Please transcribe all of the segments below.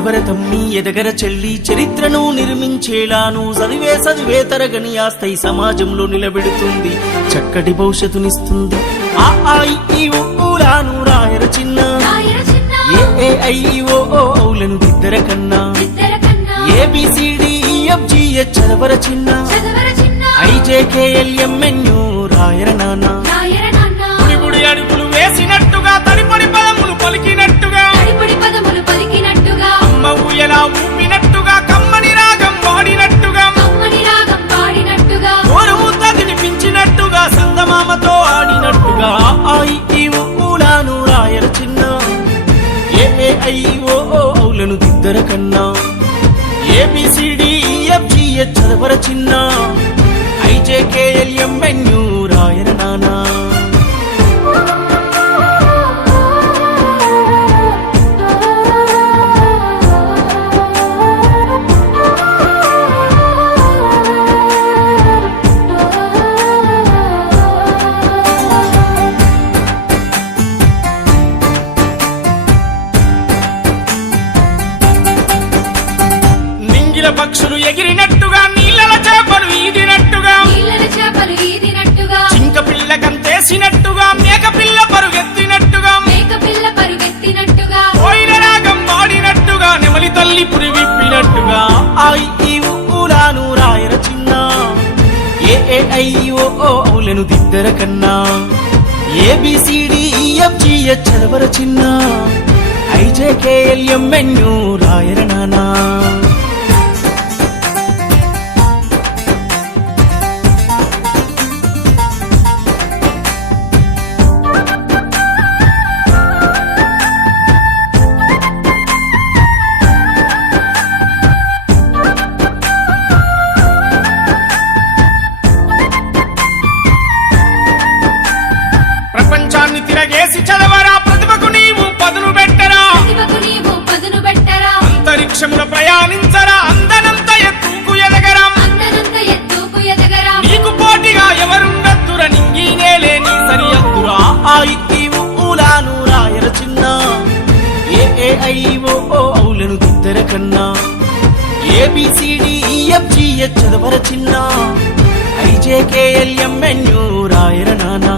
ఎదవర తమ్మి ఎదగర చెల్లి చరిత్రను నిర్మించేలాను చదివే తరగని ఆస్తై సమాజంలో నిలబెడుతుంది, చక్కటి భవిష్యత్తునిస్తుంది. ఆ ఈ ఊలాను రాయర చిన్న, ఏ ఐ ఓ ఔలను దిద్దర కన్నా, ABCDEFGH చదవర చిన్న, IJKLMN రాయర నాన్న. గుడి అడుగులు వేసినట్టుగా తడిపడి పదములు పలికినట్టుగా, అమ్మ ఊయలా ఊపినట్టుగా, కమ్మని రాగం వాడినట్టుగా, ఓరుముద్ద తినిపించినట్టుగా, సందమామతో ఆడినట్టుగా. ఈ ఊలాను రాయర చిన్న, AAIO ఔలను దిద్దర కన్నా, ABCDEFGH చదవర చిన్న, IJKLMN రాయర నానా. పక్షులు ఎగిరినట్టుగా, నీళ్ళల చేపలు ఈదినట్టుగా, చింక పిల్ల కంతేసినట్టుగా, మేక పిల్ల పరుగెత్తినట్టుగా, కోయిల రాగం వాడినట్టుగా, నెమలి తల్లి పురి విప్పినట్టుగా. ఈ ఊలాను రాయర చిన్న, AAIO ఔలను దిద్దర కన్నా, ABCDEFGH చదవర చిన్న, IJKLMN రాయర నానా. ప్రపంచాన్ని తిరగేసి చదవరా, ప్రతిభకు నీవు పదును పెట్టరా, అంతరిక్షముల ప్రయాణించరా, అందనంత ఎత్తుకు ఎదగరా, నీకు పోటీగా ఎవరుండద్దురా, నింగినేలే నీ సరియద్దురా. ఈ ఊలాను రాయర చిన్న, AAIO ఔలను దిద్దర కన్నా, ABCDEFGH చదవర చిన్న, IJKLMN రాయర నానా.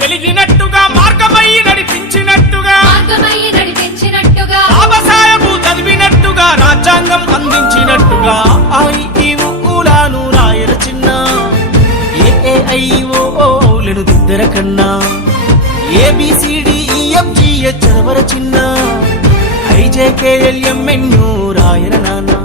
వెలిగినట్టుగా, మార్గమై నడిపించినట్టుగా, బాబాసాహెబు చదివినట్టుగా, రాజ్యాంగం అందించినట్టుగా. ఈ ఊలాను రాయర చిన్న, AAIO ఔలను దిద్దర కన్నా, ABCDEFGH చదవర చిన్న, IJKLMN రాయర నాన్న.